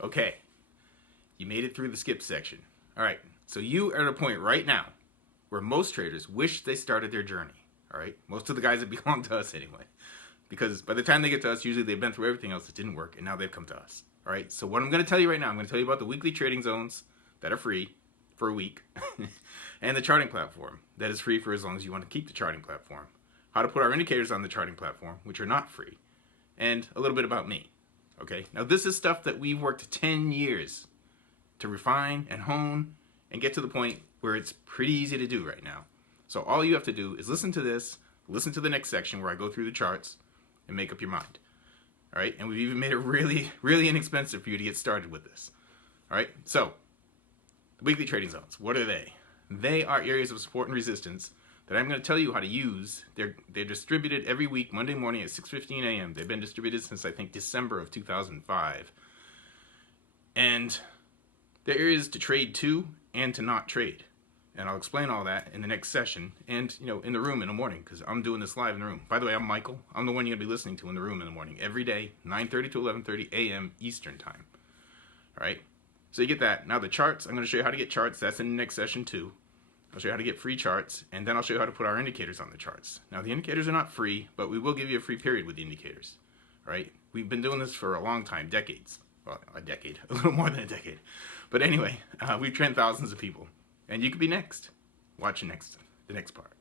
Okay, you made it through the skip section. All right, so you are at a point right now where most traders wish they started their journey. All right, most of the guys that belong to us anyway, because by the time they get to us, usually they've been through everything else that didn't work, and now they've come to us. All right, so what I'm going to tell you right now, I'm going to tell you about the weekly trading zones that are free for a week, and the charting platform that is free for as long as you want to keep the charting platform. How to put our indicators on the charting platform, which are not free, and a little bit about me. Okay, now this is stuff that we've worked 10 years to refine and hone and get to the point where it's pretty easy to do right now. So all you have to do is listen to this, listen to the next section where I go through the charts and make up your mind. All right, and we've even made it really, really inexpensive for you to get started with this. All right, so the weekly trading zones, what are they? They are areas of support and resistance that I'm going to tell you how to use. They're distributed every week, Monday morning at 6:15 a.m. They've been distributed since, I think, December of 2005. And they're areas to trade to and to not trade. And I'll explain all that in the next session and, in the room in the morning, because I'm doing this live in the room. By the way, I'm Michael. I'm the one you're going to be listening to in the room in the morning every day, 9:30 to 11:30 a.m. Eastern time. All right? So you get that. Now the charts, I'm going to show you how to get charts. That's in the next session too. I'll show you how to get free charts, and then I'll show you how to put our indicators on the charts. Now the indicators are not free, but we will give you a free period with the indicators. All right? We've been doing this for a long time, decades. Well, a decade, a little more than a decade. But anyway, we've trained thousands of people, and you could be next. Watch the next part.